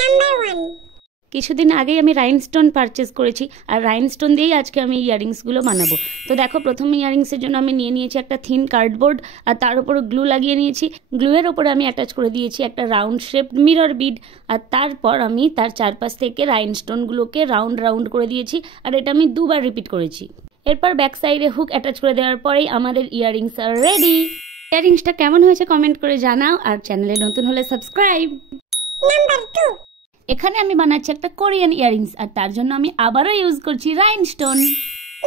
Number 1। কিছুদিন আগেই আমি রাইনস্টোন পারচেজ করেছি, আর রাইনস্টোন দিয়েই আজকে আমি ইয়ারিংসগুলো বানাবো। তো দেখো, প্রথমে ইয়ারিংসের জন্য আমি নিয়ে নিয়েছি একটা থিন কার্ডবোর্ড, আর তার উপরে গ্লু লাগিয়ে নিয়েছি। গ্লুয়ের ওপরে আমি অ্যাটাচ করে দিয়েছি একটা রাউন্ড শেপড মিরর বিড, আর তারপর আমি তার চারপাশ থেকে রাইনস্টোনগুলোকে রাউন্ড রাউন্ড করে দিয়েছি, আর এটা আমি দুবার রিপিট করেছি। এরপর ব্যাক সাইডে হুক অ্যাটাচ করে দেওয়ার পরেই আমাদের ইয়ারিংস আর রেডি। ইয়ারিংসটা কেমন হয়েছে কমেন্ট করে জানাও, আর চ্যানেলে নতুন হলে সাবস্ক্রাইব। নাম্বার 2। এখানে আমি বানাচ্ছি একটা কোরিয়ান ইয়ারিংস, আর তার জন্য আমি আবারও ইউজ করছি রাইনস্টোন।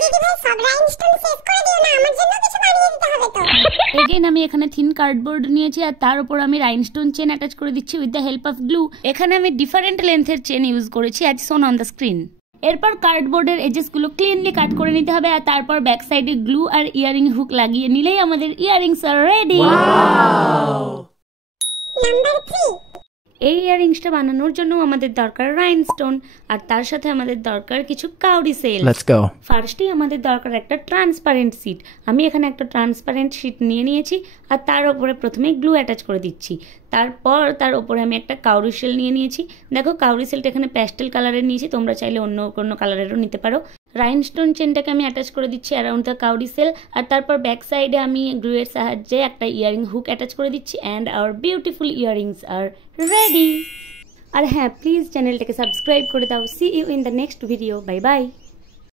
দিদি ভাই সব রাইনস্টোন সেভ করে দিও না, আমার জন্য কিছু বানিয়ে দিতে হবে তো। এগেইন আমি এখানে থিন কার্ডবোর্ড নিয়েছি, আর তার উপর আমি রাইনস্টোন চেন অ্যাটাচ করে দিচ্ছি with the help of glue. এখানে আমি ডিফারেন্ট লেন্থের চেন ইউজ করেছি অ্যাজ শোন অন দ্য স্ক্রিন। এরপর কার্ডবোর্ডের এজেসগুলো ক্লিনলি কাট করে নিতে হবে, আর তারপর ব্যাক সাইডে গ্লু আর ইয়ারিং হুক লাগিয়ে নিলেই আমাদের ইয়ারিংস আর রেডি। নাম্বার 3। এই ইয়ারিংসটা বানানোর জন্য আমাদের দরকার রাইনস্টোন, আর তার সাথে আমাদের দরকার কিছু কাউরি সেল। ফার্স্টেই আমাদের দরকার একটা ট্রান্সপারেন্ট শিট। আমি এখানে একটা ট্রান্সপারেন্ট শিট নিয়ে নিয়েছি, আর তার উপরে প্রথমে গ্লু অ্যাটাচ করে দিচ্ছি। তারপর তার উপরে আমি একটা কাউরি সেল নিয়ে নিয়েছি। দেখো, কাউরি সেলটা এখানে প্যাস্টেল কালারের নিয়েছি, তোমরা চাইলে অন্য কোনো কালারেরও নিতে পারো। রাইনস্টোন চেনটাকে আমি অ্যাটাচ করে দিচ্ছি অ্যারাউন্ড দ্য কাউরি সেল, আর তারপর ব্যাক সাইডে আমি গ্লুয়ের সাহায্যে একটা ইয়ারিং হুক অ্যাটাচ করে দিচ্ছি, and our beautiful earrings are ready. আর হ্যাঁ, প্লিজ চ্যানেলটাকে সাবস্ক্রাইব করে দাও। See you in the next video. Bye by.